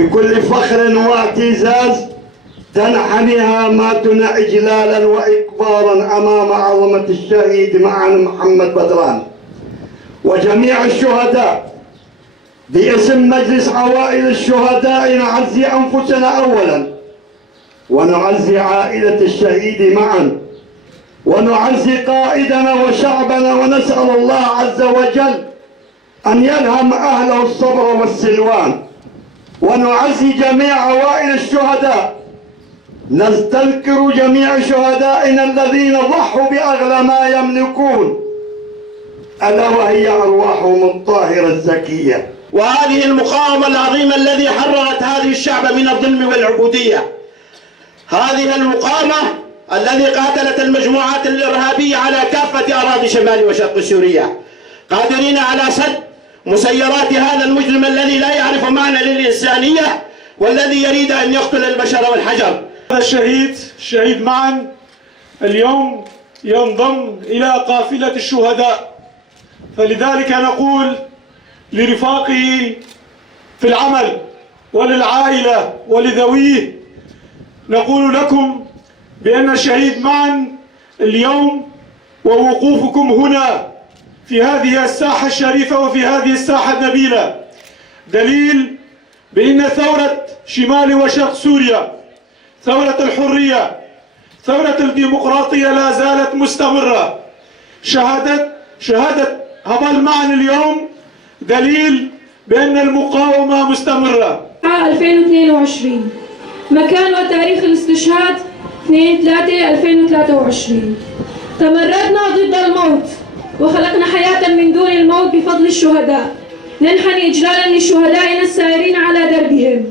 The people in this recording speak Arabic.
بكل فخر واعتزاز تنحني هاماتنا إجلالا وإكبارا أمام عظمة الشهيد معنا محمد بدران وجميع الشهداء. باسم مجلس عوائل الشهداء نعزي أنفسنا أولا، ونعزي عائلة الشهيد معا، ونعزي قائدنا وشعبنا، ونسأل الله عز وجل أن يلهم أهله الصبر والسلوان. ونعزي جميع عوائل الشهداء، نستذكر جميع شهدائنا الذين ضحوا بأغلى ما يملكون، ألا وهي أرواحهم الطاهرة الزكية. وهذه المقاومة العظيمة التي حررت هذه الشعب من الظلم والعبودية، هذه المقاومة التي قاتلت المجموعات الإرهابية على كافة أراضي شمال وشرق سوريا، قادرين على سد مسيرات هذا المجرم الذي لا يعرف معنى للإنسانية والذي يريد أن يقتل البشر والحجر. هذا الشهيد معا اليوم ينضم إلى قافلة الشهداء، فلذلك نقول لرفاقه في العمل وللعائلة ولذويه، نقول لكم بأن الشهيد معا اليوم ووقوفكم هنا في هذه الساحة الشريفة وفي هذه الساحة النبيلة دليل بأن ثورة شمال وشرق سوريا، ثورة الحرية، ثورة الديمقراطية لا زالت مستمرة. شهادة هبل معا اليوم دليل بأن المقاومة مستمرة. 2022 مكان وتاريخ الاستشهاد 2/3/2023. تمردنا ضد الموت وخلقنا حياة من دون الموت بفضل الشهداء. ننحني إجلالا لشهدائنا السائرين على دربهم.